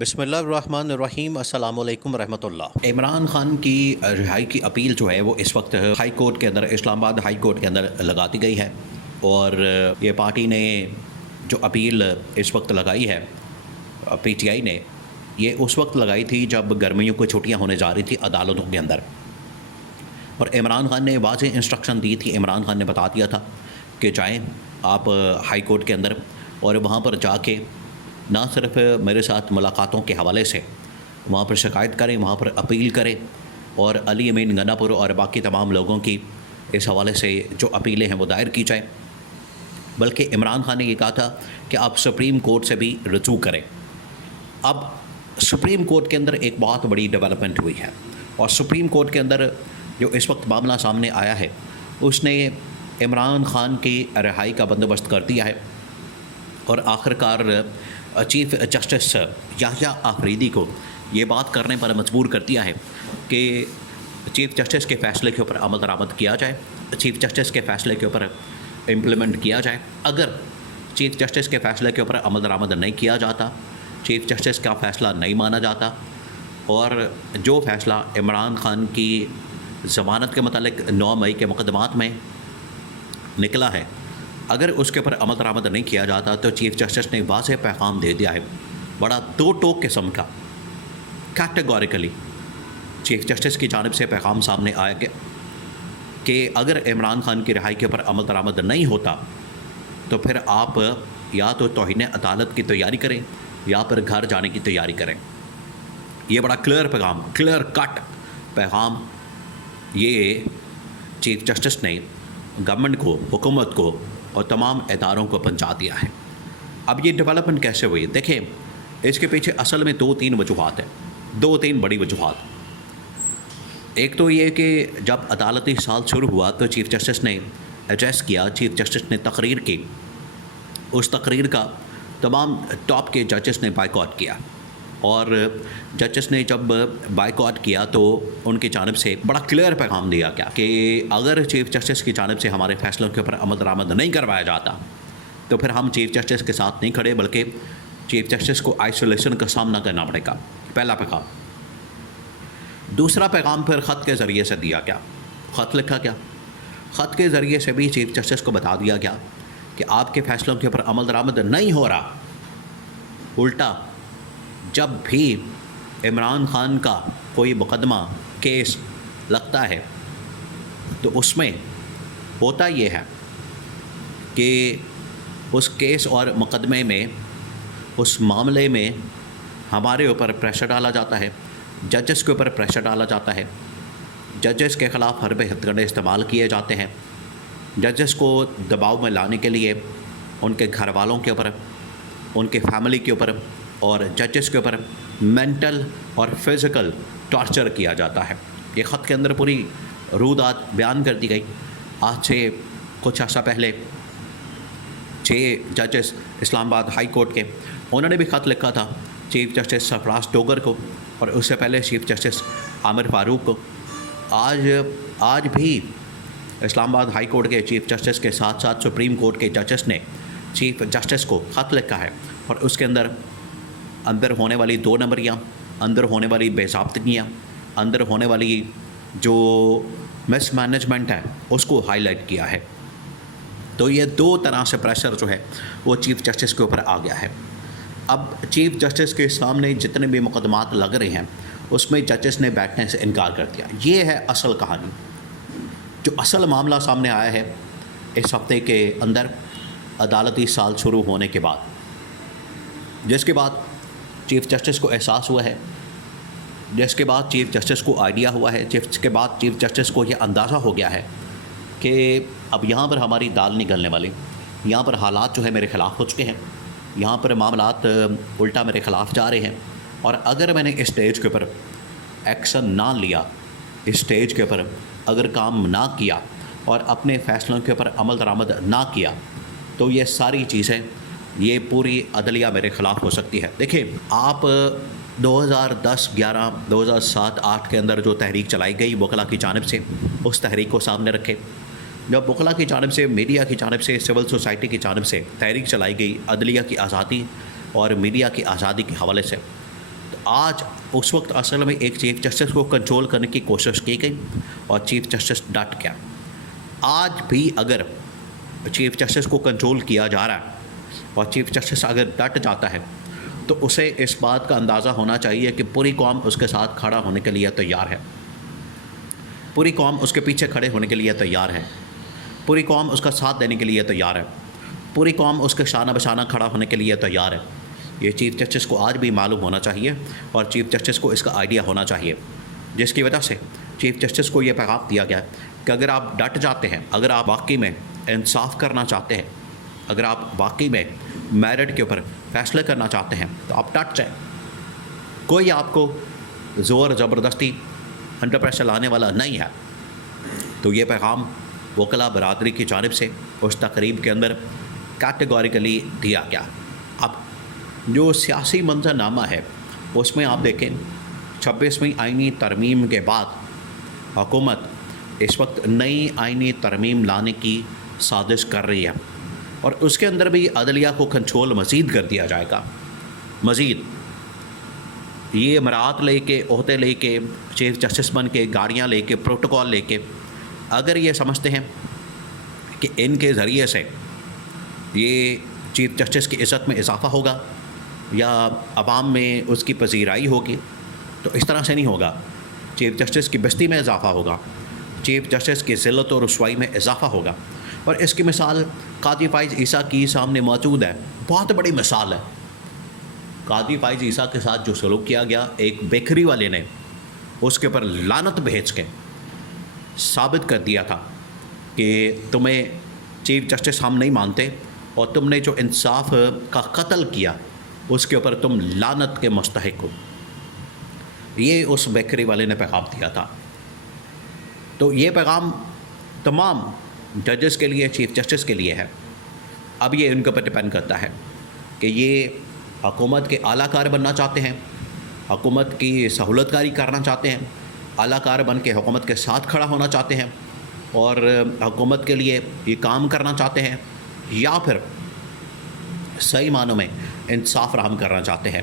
بسم اللہ الرحمن الرحیم۔ السلام علیکم ورحمۃ اللہ۔ عمران خان کی رہائی کی اپیل جو ہے وہ اس وقت ہائی کورٹ کے اندر، اسلام آباد ہائی کورٹ کے اندر لگاتی گئی ہے، اور یہ پارٹی نے جو اپیل اس وقت لگائی ہے، پی ٹی آئی نے، یہ اس وقت لگائی تھی جب گرمیوں کی چھٹیاں ہونے جا رہی تھی عدالتوں کے اندر، اور عمران خان نے واضح انسٹرکشن دی تھی۔ عمران خان نے بتا دیا تھا کہ جائیں آپ ہائی کورٹ کے اندر، اور وہاں پر جا کے نہ صرف میرے ساتھ ملاقاتوں کے حوالے سے وہاں پر شکایت کریں، وہاں پر اپیل کریں، اور علی امین گناپور اور باقی تمام لوگوں کی اس حوالے سے جو اپیلیں ہیں وہ دائر کی جائیں۔ بلکہ عمران خان نے یہ کہا تھا کہ آپ سپریم کورٹ سے بھی رجوع کریں۔ اب سپریم کورٹ کے اندر ایک بہت بڑی ڈیولپمنٹ ہوئی ہے، اور سپریم کورٹ کے اندر جو اس وقت معاملہ سامنے آیا ہے، اس نے عمران خان کی رہائی کا بندوبست کر دیا ہے، اور آخرکار چیف جسٹس یحییٰ آفریدی کو یہ بات کرنے پر مجبور کر دیا ہے کہ چیف جسٹس کے فیصلے کے اوپر عمل درآمد کیا جائے، چیف جسٹس کے فیصلے کے اوپر امپلیمنٹ کیا جائے۔ اگر چیف جسٹس کے فیصلے کے اوپر عمل درآمد نہیں کیا جاتا، چیف جسٹس کا فیصلہ نہیں مانا جاتا، اور جو فیصلہ عمران خان کی ضمانت کے متعلق 9 مئی کے مقدمات میں نکلا ہے، اگر اس کے اوپر عمل درآمد نہیں کیا جاتا تو چیف جسٹس نے واضح پیغام دے دیا ہے، بڑا دو ٹوک قسم کا، کیٹیگوریکلی چیف جسٹس کی جانب سے پیغام سامنے آیا کہ اگر عمران خان کی رہائی کے اوپر عمل درآمد نہیں ہوتا تو پھر آپ یا تو توہین عدالت کی تیاری کریں یا پھر گھر جانے کی تیاری کریں۔ یہ بڑا کلیئر پیغام، کلیئر کٹ پیغام یہ چیف جسٹس نے گورنمنٹ کو، حکومت کو اور تمام اداروں کو پہنچا دیا ہے۔ اب یہ ڈیولپمنٹ کیسے ہوئی؟ دیکھیں، اس کے پیچھے اصل میں 2-3 وجوہات ہیں، 2-3 بڑی وجوہات۔ ایک تو یہ کہ جب عدالتی سال شروع ہوا تو چیف جسٹس نے ایڈریس کیا، چیف جسٹس نے تقریر کی، اس تقریر کا تمام ٹاپ کے ججز نے بائیکاٹ کیا، اور ججز نے جب بائیکاٹ کیا تو ان کی جانب سے بڑا کلیئر پیغام دیا گیا کہ اگر چیف جسٹس کی جانب سے ہمارے فیصلوں کے اوپر عمل درآمد نہیں کروایا جاتا تو پھر ہم چیف جسٹس کے ساتھ نہیں کھڑے، بلکہ چیف جسٹس کو آئسولیشن کا سامنا کرنا پڑے گا۔ پہلا پیغام۔ دوسرا پیغام پھر خط کے ذریعے سے دیا گیا۔ خط لکھا گیا، خط کے ذریعے سے بھی چیف جسٹس کو بتا دیا گیا کہ آپ کے فیصلوں کے اوپر عمل درآمد نہیں ہو رہا۔ الٹا جب بھی عمران خان کا کوئی مقدمہ، کیس لگتا ہے تو اس میں ہوتا یہ ہے کہ اس کیس اور مقدمے میں، اس معاملے میں ہمارے اوپر پریشر ڈالا جاتا ہے، ججز کے اوپر پریشر ڈالا جاتا ہے، ججز کے خلاف حربے ہتھکڑے استعمال کیے جاتے ہیں، ججز کو دباؤ میں لانے کے لیے ان کے گھر والوں کے اوپر، ان کے فیملی کے اوپر اور ججز کے اوپر مینٹل اور فزیکل ٹارچر کیا جاتا ہے۔ یہ خط کے اندر پوری رودات بیان کر دی گئی۔ آج سے کچھ عرصہ پہلے 6 ججز اسلام آباد ہائی کورٹ کے، انہوں نے بھی خط لکھا تھا چیف جسٹس سرفراز ڈوگر کو، اور اس سے پہلے چیف جسٹس عامر فاروق کو۔ آج بھی اسلام آباد ہائی کورٹ کے چیف جسٹس کے ساتھ ساتھ سپریم کورٹ کے ججز نے چیف جسٹس کو خط لکھا ہے، اور اس کے اندر ہونے والی 2 نمبریاں، اندر ہونے والی بے ضابطگیاں، اندر ہونے والی جو مس مینجمنٹ ہے اس کو ہائی لائٹ کیا ہے۔ تو یہ 2 طرح سے پریشر جو ہے وہ چیف جسٹس کے اوپر آ گیا ہے۔ اب چیف جسٹس کے سامنے جتنے بھی مقدمات لگ رہے ہیں اس میں ججز نے بیٹھنے سے انکار کر دیا۔ یہ ہے اصل کہانی۔ جو اصل معاملہ سامنے آیا ہے اس ہفتے کے اندر عدالتی سال شروع ہونے کے بعد، جس کے بعد چیف جسٹس کو احساس ہوا ہے، جس کے بعد چیف جسٹس کو آئیڈیا ہوا ہے، جس کے بعد چیف جسٹس کو یہ اندازہ ہو گیا ہے کہ اب یہاں پر ہماری دال نکلنے والی، یہاں پر حالات جو ہے میرے خلاف ہو چکے ہیں، یہاں پر معاملات الٹا میرے خلاف جا رہے ہیں، اور اگر میں نے اس اسٹیج کے اوپر ایکشن نہ لیا، اس اسٹیج کے اوپر اگر کام نہ کیا اور اپنے فیصلوں کے اوپر عمل درآمد نہ کیا تو یہ ساری چیزیں، یہ پوری عدلیہ میرے خلاف ہو سکتی ہے۔ دیکھیں، آپ 2010، 11، 2007، 8 کے اندر جو تحریک چلائی گئی وکلا کی جانب سے، اس تحریک کو سامنے رکھیں۔ جب وکلا کی جانب سے، میڈیا کی جانب سے، سول سوسائٹی کی جانب سے تحریک چلائی گئی عدلیہ کی آزادی اور میڈیا کی آزادی کے حوالے سے، آج اس وقت اصل میں ایک چیف جسٹس کو کنٹرول کرنے کی کوشش کی گئی اور چیف جسٹس ڈٹ گیا. آج بھی اگر چیف جسٹس کو کنٹرول کیا جا رہا ہے اور چیف جسٹس اگر ڈٹ جاتا ہے تو اسے اس بات کا اندازہ ہونا چاہیے کہ پوری قوم اس کے ساتھ کھڑا ہونے کے لیے تیار ہے, پوری قوم اس کے پیچھے کھڑے ہونے کے لیے تیار ہے, پوری قوم اس کا ساتھ دینے کے لیے تیار ہے, پوری قوم اس کے شانہ بشانہ کھڑا ہونے کے لیے تیار ہے. یہ چیف جسٹس کو آج بھی معلوم ہونا چاہیے اور چیف جسٹس کو اس کا آئیڈیا ہونا چاہیے, جس کی وجہ سے چیف جسٹس کو یہ پیغام دیا گیا کہ اگر آپ ڈٹ جاتے ہیں, اگر آپ واقعی میں انصاف کرنا چاہتے ہیں, اگر آپ واقعی میں میرٹ کے اوپر فیصلے کرنا چاہتے ہیں تو آپ ڈٹ جائیں. کوئی آپ کو زور زبردستی انڈر پریشر لانے والا نہیں ہے. تو یہ پیغام وکلا برادری کی جانب سے اس تقریب کے اندر کیٹیگوریکلی دیا گیا. اب جو سیاسی منظرنامہ ہے اس میں آپ دیکھیں 26ویں آئینی ترمیم کے بعد حکومت اس وقت نئی آئینی ترمیم لانے کی سازش کر رہی ہے اور اس کے اندر بھی عدلیہ کو کنٹرول مزید کر دیا جائے گا. مزید یہ امرات لے کے, عہدے لے کے, چیف جسٹس بن کے, گاڑیاں لے کے, پروٹوکول لے کے, اگر یہ سمجھتے ہیں کہ ان کے ذریعے سے یہ چیف جسٹس کی عزت میں اضافہ ہوگا یا عوام میں اس کی پذیرائی ہوگی, تو اس طرح سے نہیں ہوگا. چیف جسٹس کی بستی میں اضافہ ہوگا, چیف جسٹس کی ذلت و رسوائی میں اضافہ ہوگا. اور اس کی مثال قاضی فائز عیسیٰ کی سامنے موجود ہے, بہت بڑی مثال ہے. قاضی فائز عیسیٰ کے ساتھ جو سلوک کیا گیا, ایک بیکری والے نے اس کے اوپر لعنت بھیج کے ثابت کر دیا تھا کہ تمہیں چیف جسٹس ہم نہیں مانتے اور تم نے جو انصاف کا قتل کیا اس کے اوپر تم لعنت کے مستحق ہو. یہ اس بیکری والے نے پیغام دیا تھا. تو یہ پیغام تمام ججز کے لیے, چیف جسٹس کے لیے ہے. اب یہ ان کے اوپر ڈپینڈ کرتا ہے کہ یہ حکومت کے اعلیٰ کار بننا چاہتے ہیں, حکومت کی سہولت کاری کرنا چاہتے ہیں, اعلیٰ کار بن کے حکومت کے ساتھ کھڑا ہونا چاہتے ہیں اور حکومت کے لیے یہ کام کرنا چاہتے ہیں, یا پھر صحیح معنوں میں انصاف فراہم کرنا چاہتے ہیں,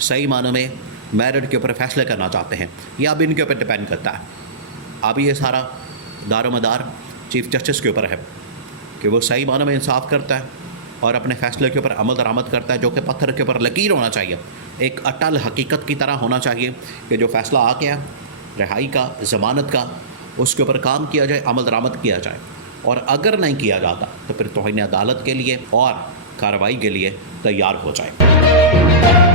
صحیح معنوں میں میرٹ کے اوپر فیصلے کرنا چاہتے ہیں. یہ اب ان کے اوپر ڈپینڈ کرتا ہے. اب یہ سارا دار و مدار چیف جسٹس کے اوپر ہے کہ وہ صحیح معنوں میں انصاف کرتا ہے اور اپنے فیصلے کے اوپر عمل درآمد کرتا ہے, جو کہ پتھر کے اوپر لکیر ہونا چاہیے, ایک اٹل حقیقت کی طرح ہونا چاہیے کہ جو فیصلہ آ گیا رہائی کا, ضمانت کا, اس کے اوپر کام کیا جائے, عمل درآمد کیا جائے. اور اگر نہیں کیا جاتا تو پھر توہین عدالت کے لیے اور کارروائی کے لیے تیار ہو جائے.